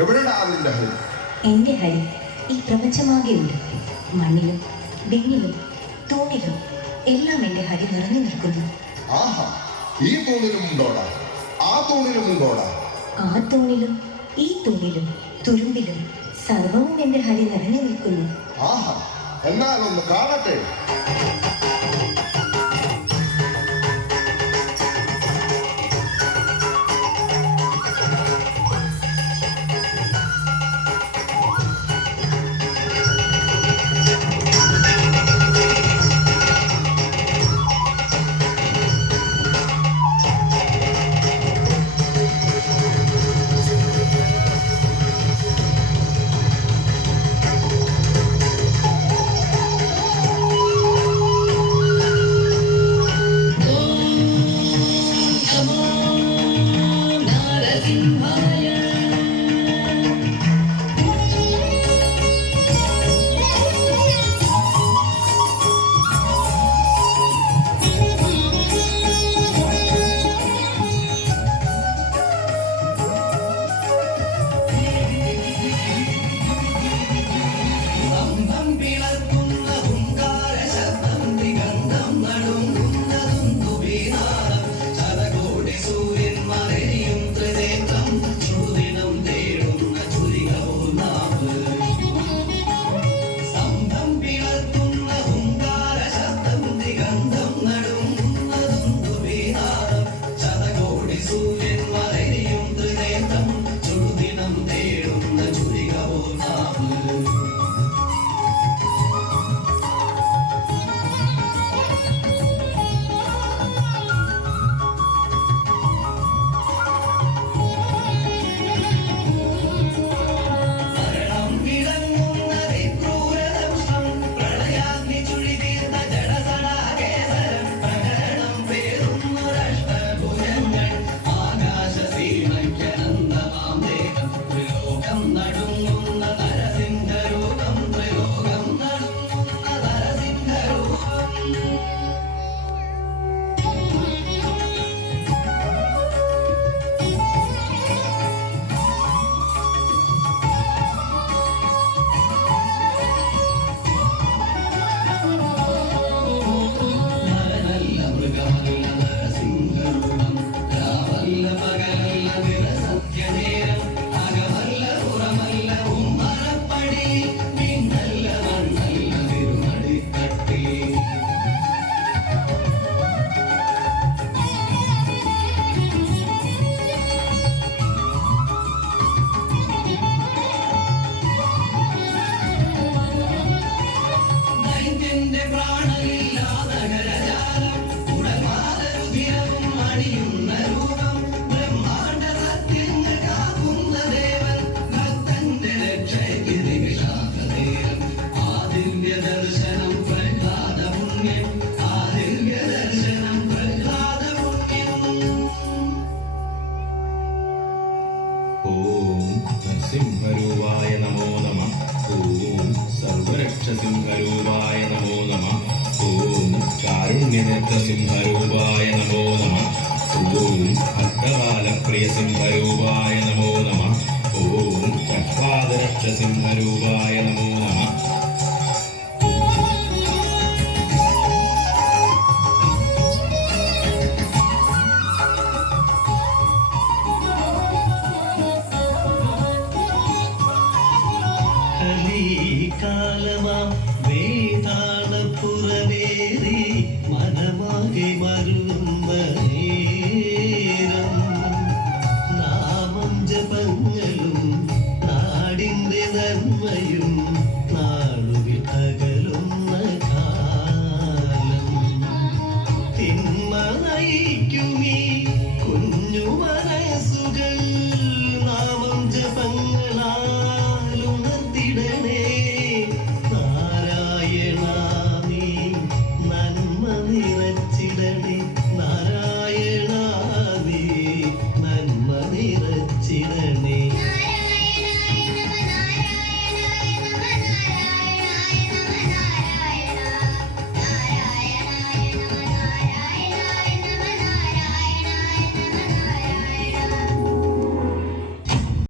എവിടെയാണ് അതിന്റെ ഹരി? എന്റെ ഹരി ഈ പ്രപഞ്ചമാകെയുണ്ട്. മണ്ണിലും വെണ്ണിലും തൂണിലും എല്ലാം എന്റെ ഹരി നിറഞ്ഞു നിൽക്കുന്നു. ആഹാ, ഈ തൂണിലും ഉണ്ടോടാ, ആ തൂണിലും ഉണ്ടോടാ? ആ തൂണിലും ഈ തൂണിലും തുരുമ്പിലും സർവവും എന്റെ ഹരി നിറഞ്ഞു നിൽക്കുന്നു. ആഹാ, എന്നാലൊന്ന് കാണട്ടെ. സിംഹരൂപായ നമോ നമഃ. ഓം സർവരക്ഷസിംഹരൂപായ നമോ നമഃ. ഓം കാരുണ്യനേത്രസിംഹരൂപായ നമോ നമഃ. ഓം ഭക്തകാലപ്രിയസിംഹരൂപായ നമോ നമഃ. ഓം ചക്രാദരക്ഷസിംഹരൂപായ നമോ